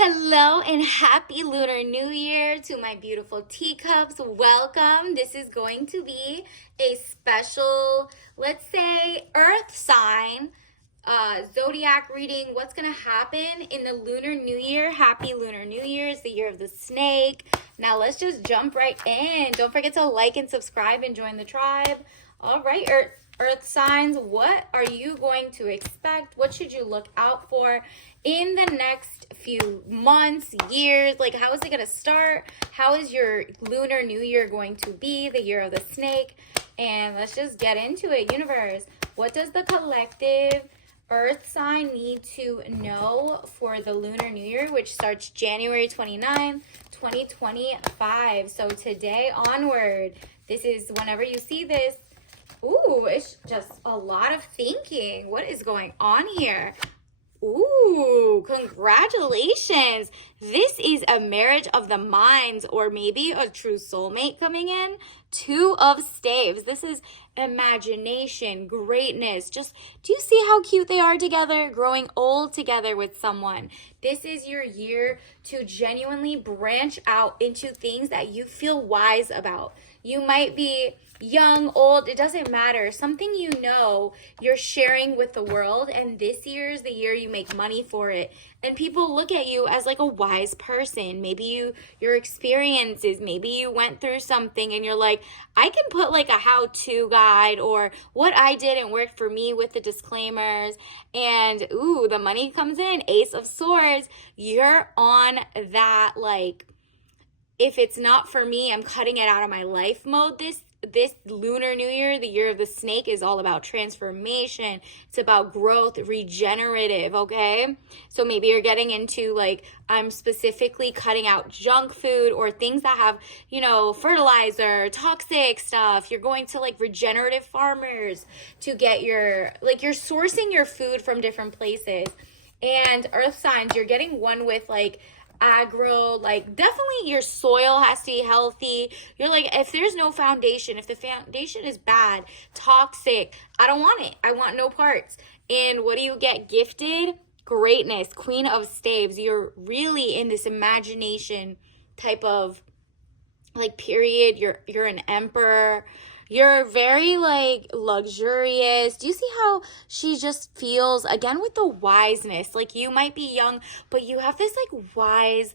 Hello and happy Lunar New Year to my beautiful teacups. Welcome. This is going to be a special, let's say, Earth sign zodiac reading. What's going to happen in the Lunar New Year? Happy Lunar New Year. It's the year of the snake. Now let's just jump right in. Don't forget to like and subscribe and join the tribe. All right, Earth signs, what are you going to expect? What should you look out for in the next few months, years? Like, how is it going to start? How is your Lunar New Year going to be, the year of the snake? And let's just get into it. Universe, what does the collective Earth sign need to know for the Lunar New Year, which starts January 29th, 2025? So today onward, this is whenever you see this. Ooh, it's just a lot of thinking. What is going on here? Ooh, congratulations. This is a marriage of the minds, or maybe a true soulmate coming in. Two of staves. This is imagination, greatness. Just, do you see how cute they are together? Growing old together with someone. This is your year to genuinely branch out into things that you feel wise about. You might be young, old, it doesn't matter. Something you know you're sharing with the world, and this year is the year you make money for it. And people look at you as like a wise person. Maybe your experiences, maybe you went through something and you're like, I can put like a how-to guide or what I did and worked for me with the disclaimers. And ooh, the money comes in, Ace of Swords. You're on that, like, if it's not for me, I'm cutting it out of my life mode. This Lunar New Year, the year of the snake, is all about transformation. It's about growth, regenerative, okay? So maybe you're getting into, like, I'm specifically cutting out junk food or things that have, fertilizer, toxic stuff. You're going to, like, regenerative farmers to get you're sourcing your food from different places. And earth signs, you're getting one with, like, agro, like, definitely your soil has to be healthy. You're like, if there's no foundation, if the foundation is bad, toxic, I don't want it. I want no parts. And what do you get gifted? Greatness, Queen of Staves. You're really in this imagination type of, like, period. You're an emperor. You're very, like, luxurious. Do you see how she just feels, again, with the wiseness? Like, you might be young, but you have this, like, wise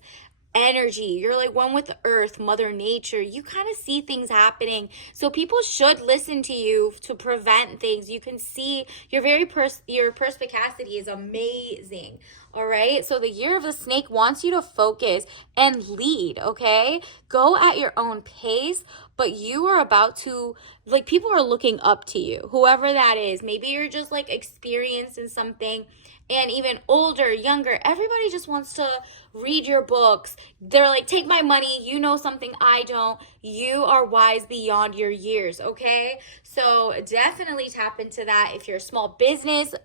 energy. You're like one with the earth, Mother Nature. You kind of see things happening. So people should listen to you to prevent things. You can see your your perspicacity is amazing. All right. So the year of the snake wants you to focus and lead. Okay. Go at your own pace, but you are about to, like, people are looking up to you, whoever that is. Maybe you're just like experienced in something. And even older, younger, everybody just wants to read your books. They're like, take my money. You know something I don't. You are wise beyond your years, okay? So definitely tap into that. If you're a small business,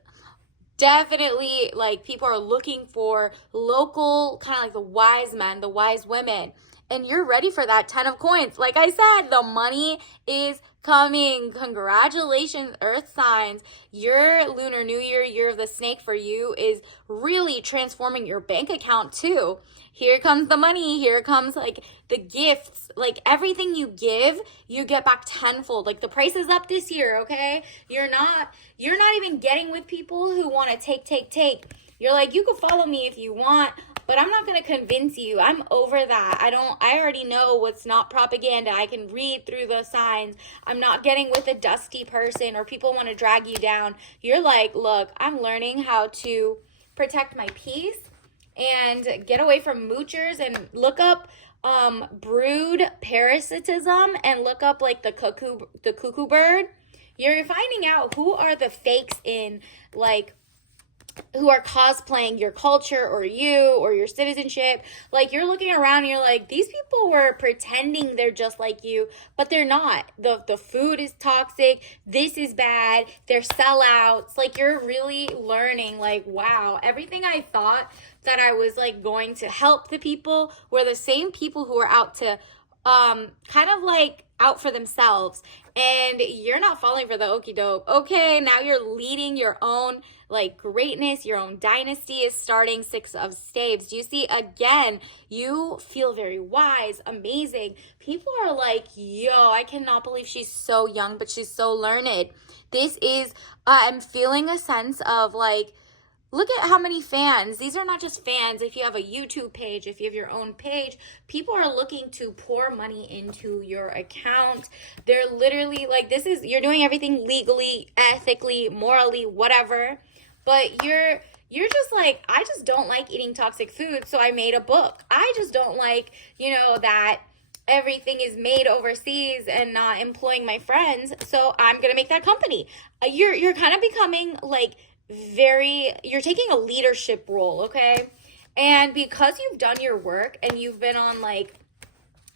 definitely, like, people are looking for local, kind of like the wise men, the wise women. And you're ready for that 10 of coins. Like I said, the money is coming. Congratulations, earth signs. Your Lunar New Year, year of the snake, for you is really transforming your bank account too. Here comes the money. Here comes, like, the gifts. Like, everything you give, you get back tenfold. Like, the price is up this year, okay? You're not even getting with people who want to take. You're like, you can follow me if you want, but I'm not going to convince you. I'm over that. I already know what's not propaganda. I can read through the signs. I'm not getting with a dusty person or people want to drag you down. You're like, look, I'm learning how to protect my peace and get away from moochers, and look up brood parasitism and look up, like, the cuckoo bird. You're finding out who are the fakes in, like, who are cosplaying your culture or you or your citizenship. Like, you're looking around and you're like, these people were pretending they're just like you, but they're not. The food is toxic. This is bad. They're sellouts. Like, you're really learning, like, wow, everything I thought that I was, like, going to help the people were the same people who are out to kind of, like, out for themselves. And you're not falling for the okie doke. Okay, now you're leading your own like greatness, your own dynasty is starting. Six of staves. Do you see? Again, you feel very wise, amazing. People are like, yo, I cannot believe she's so young, but she's so learned. This is, I'm feeling a sense of like, look at how many fans. These are not just fans. If you have a YouTube page, if you have your own page, people are looking to pour money into your account. They're literally like, you're doing everything legally, ethically, morally, whatever. But you're just like, I just don't like eating toxic food, so I made a book. I just don't like, that everything is made overseas and not employing my friends, so I'm going to make that company. You're kind of becoming like you're taking a leadership role, okay? And because you've done your work and you've been on like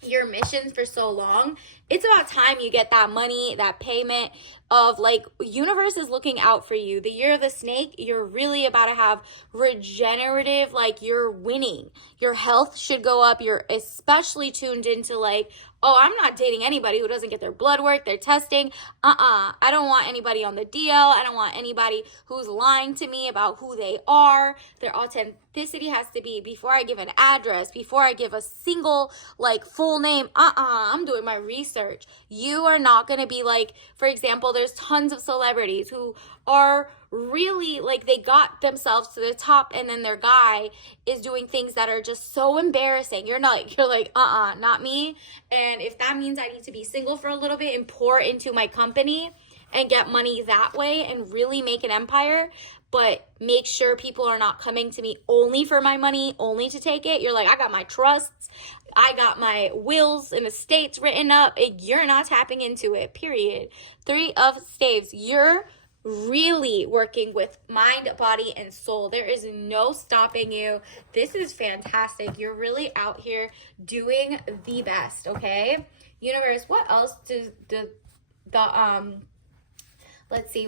your missions for so long, it's about time you get that money, that payment of like, universe is looking out for you. The year of the snake, you're really about to have regenerative, like you're winning. Your health should go up. You're especially tuned into like, oh, I'm not dating anybody who doesn't get their blood work, their testing. I don't want anybody on the DL. I don't want anybody who's lying to me about who they are. Their authenticity has to be, before I give an address, before I give a single like full name, I'm doing my research. You are not going to be like, for example, there's tons of celebrities who are really like, they got themselves to the top, and then their guy is doing things that are just so embarrassing. You're like, not me. And if that means I need to be single for a little bit and pour into my company and get money that way and really make an empire, but make sure people are not coming to me only for my money, only to take it. You're like, I got my trusts, I got my wills and estates written up. You're not tapping into it, period. Three of staves. You're really working with mind, body, and soul. There is no stopping you. This is fantastic. You're really out here doing the best, okay? Universe, what else do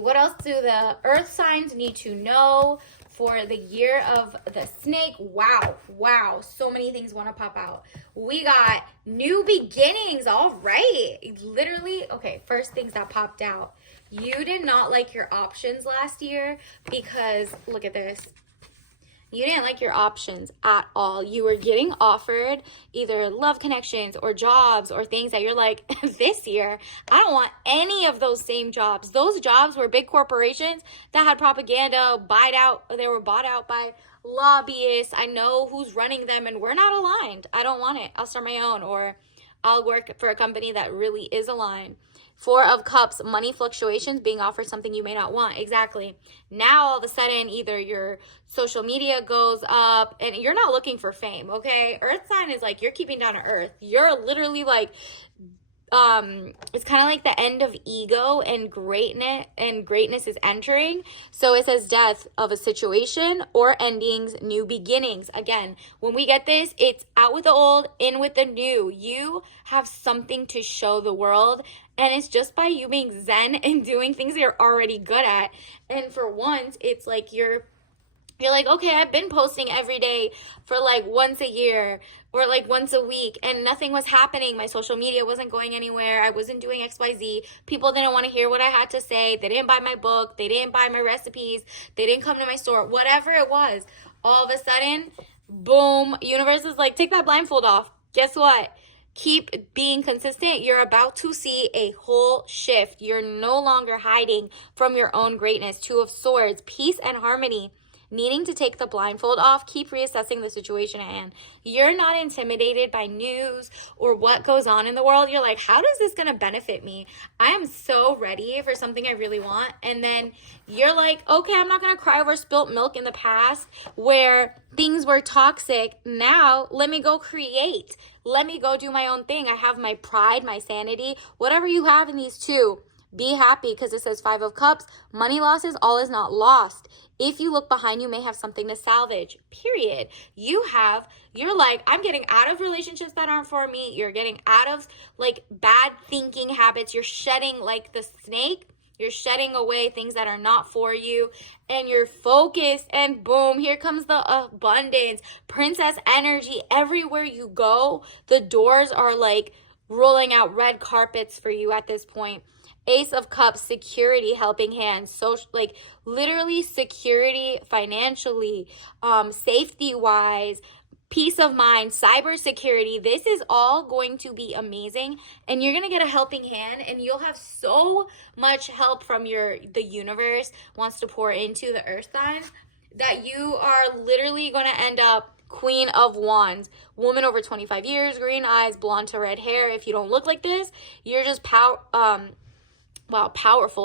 what else do the earth signs need to know for the year of the snake? Wow, so many things want to pop out. We got new beginnings. All right, literally. Okay, first things that popped out. You did not like your options last year because, look at this. You didn't like your options at all. You were getting offered either love connections or jobs or things that you're like, this year, I don't want any of those same jobs. Those jobs were big corporations that had propaganda, they were bought out by lobbyists. I know who's running them, and we're not aligned. I don't want it. I'll start my own, or I'll work for a company that really is aligned. Four of Cups, money fluctuations, being offered something you may not want. Exactly. Now, all of a sudden, either your social media goes up and you're not looking for fame, okay? Earth sign is like, you're keeping down to earth. You're literally like, it's kind of like the end of ego and greatness is entering. So it says death of a situation or endings, new beginnings. Again, when we get this, it's out with the old, in with the new. You have something to show the world, and it's just by you being zen and doing things you're already good at. And for once, it's like you're like, okay, I've been posting every day for like once a year or like once a week, and nothing was happening. My social media wasn't going anywhere. I wasn't doing XYZ. People didn't want to hear what I had to say. They didn't buy my book. They didn't buy my recipes. They didn't come to my store. Whatever it was, all of a sudden, boom, universe is like, take that blindfold off. Guess what? Keep being consistent. You're about to see a whole shift. You're no longer hiding from your own greatness. Two of Swords, peace and harmony. Needing to take the blindfold off, keep reassessing the situation at hand. You're not intimidated by news or what goes on in the world. You're like, how is this going to benefit me? I am so ready for something I really want. And then you're like, okay, I'm not going to cry over spilt milk in the past where things were toxic. Now, let me go create. Let me go do my own thing. I have my pride, my sanity, whatever you have in these two. Be happy, because it says Five of Cups. Money losses, all is not lost. If you look behind, you may have something to salvage, period. You're like, I'm getting out of relationships that aren't for me. You're getting out of like bad thinking habits. You're shedding like the snake. You're shedding away things that are not for you, and you're focused, and boom, here comes the abundance. Princess energy. Everywhere you go, the doors are like rolling out red carpets for you at this point. Ace of Cups, security, helping hands, social, like literally security financially, safety wise, peace of mind, cybersecurity. This is all going to be amazing, and you're going to get a helping hand, and you'll have so much help from the universe wants to pour into the earth signs that you are literally going to end up Queen of Wands, woman over 25 years, green eyes, blonde to red hair. If you don't look like this, you're just powerful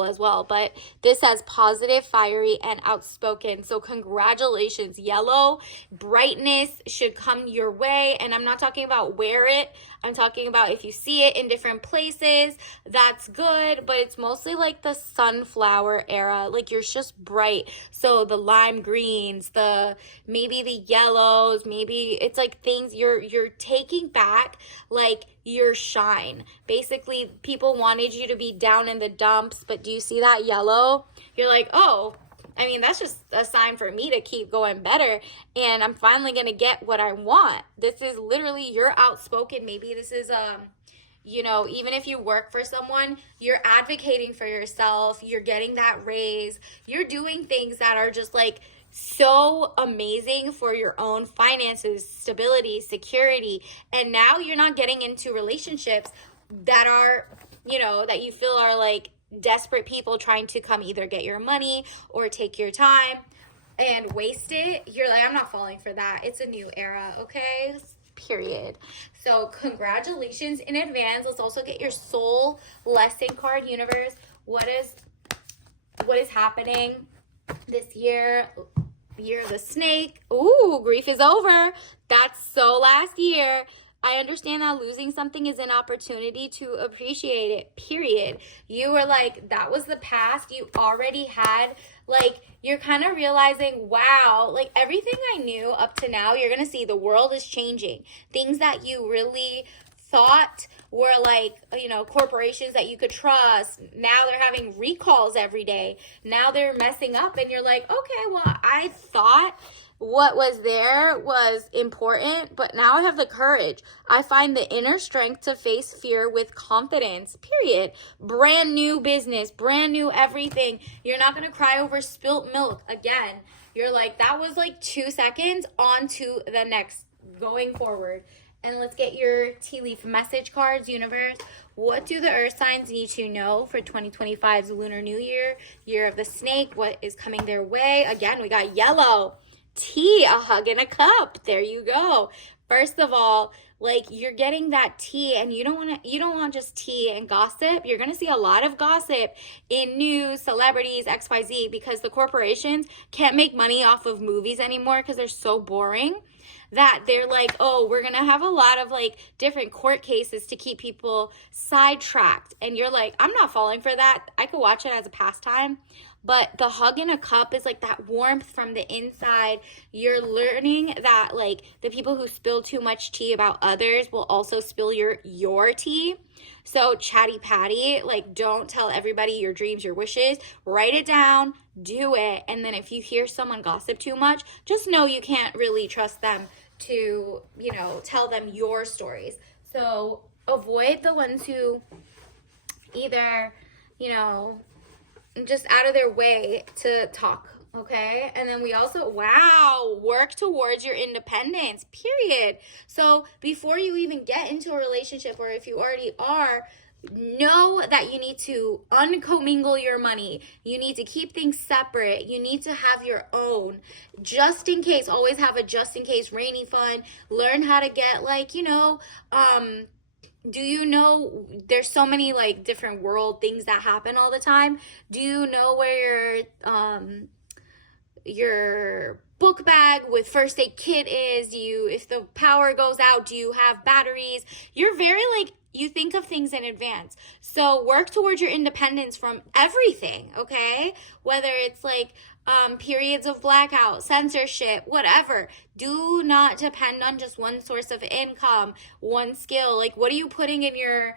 as well. But this says positive, fiery, and outspoken. So congratulations. Yellow, brightness should come your way. And I'm not talking about wear it. I'm talking about if you see it in different places, that's good. But it's mostly like the sunflower era. Like you're just bright. So the lime greens, maybe the yellows, maybe it's like things you're taking back, like your shine. Basically, people wanted you to be down in the dumps, but do you see that yellow? You're like, oh, I mean, that's just a sign for me to keep going better, and I'm finally going to get what I want. This is literally, you're outspoken. Maybe this is, even if you work for someone, you're advocating for yourself, you're getting that raise, you're doing things that are just like so amazing for your own finances, stability, security. And now you're not getting into relationships that are, that you feel are like desperate people trying to come either get your money or take your time and waste it. You're like, I'm not falling for that. It's a new era, okay? Period. So congratulations in advance. Let's also get your soul lesson card, universe. What is happening this year of the snake? Ooh, grief is over. That's so last year. I understand that losing something is an opportunity to appreciate it, period. You were like, that was the past. You already had, like, you're kind of realizing, wow, like everything I knew up to now, you're going to see the world is changing. Things that you really thought were like, corporations that you could trust. Now they're having recalls every day. Now they're messing up, and you're like, okay, well, I thought what was there was important, but now I have the courage. I find the inner strength to face fear with confidence, period. Brand new business, brand new everything. You're not going to cry over spilt milk again. You're like, that was like 2 seconds, on to the next, going forward. And let's get your tea leaf message cards, universe. What do the earth signs need to know for 2025's Lunar New Year, year of the snake? What is coming their way? Again, we got yellow. Tea, a hug and a cup. There you go. First of all, like you're getting that tea, and you don't want just tea and gossip. You're going to see a lot of gossip in news, celebrities, XYZ, because the corporations can't make money off of movies anymore because they're so boring, that they're like, oh, we're going to have a lot of like different court cases to keep people sidetracked. And you're like, I'm not falling for that. I could watch it as a pastime. But the hug in a cup is like that warmth from the inside. You're learning that like the people who spill too much tea about others will also spill your tea. So chatty patty, like don't tell everybody your dreams, your wishes. Write it down, do it. And then if you hear someone gossip too much, just know you can't really trust them to, tell them your stories. So avoid the ones who either, just out of their way to talk, okay? And then we also, work towards your independence, period. So before you even get into a relationship, or if you already are, know that you need to uncommingle your money. You need to keep things separate. You need to have your own, just in case. Always have a just in case rainy fund. Learn how to get do you know there's so many like different world things that happen all the time? Do you know where your book bag with first aid kit is? If the power goes out, do you have batteries? You're very you think of things in advance. So work towards your independence from everything, okay? Whether it's periods of blackout, censorship, whatever. Do not depend on just one source of income, one skill. What are you putting in your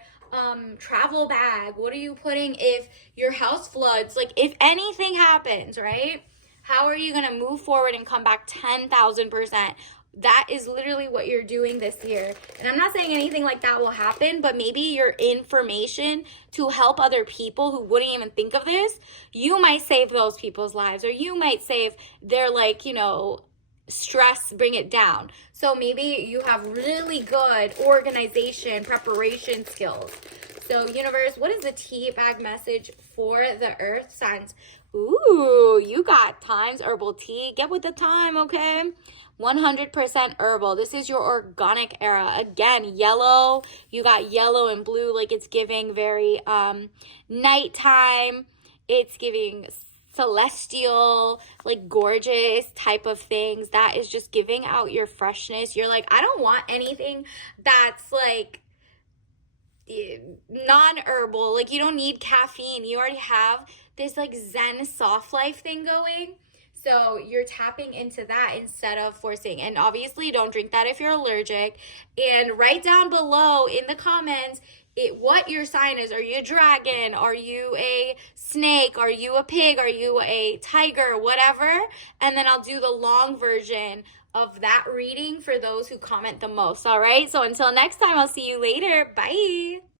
travel bag? What are you putting if your house floods? If anything happens, right? How are you going to move forward and come back 10,000%? That is literally what you're doing this year. And I'm not saying anything like that will happen, but maybe your information to help other people who wouldn't even think of this, you might save those people's lives, or you might save their, like, stress, bring it down. So maybe you have really good organization, preparation skills. So, universe, what is the tea bag message for the earth signs? Ooh, you got Times Herbal Tea. Get with the time, okay? 100% herbal. This is your organic era. Again, yellow. You got yellow and blue, like it's giving very nighttime. It's giving celestial, like gorgeous type of things. That is just giving out your freshness. You're like, I don't want anything that's like non-herbal. Like, you don't need caffeine. You already have this like zen soft life thing going. So you're tapping into that instead of forcing. And obviously don't drink that if you're allergic. And write down below in the comments what your sign is. Are you a dragon? Are you a snake? Are you a pig? Are you a tiger? Whatever. And then I'll do the long version of that reading for those who comment the most. All right. So until next time, I'll see you later. Bye.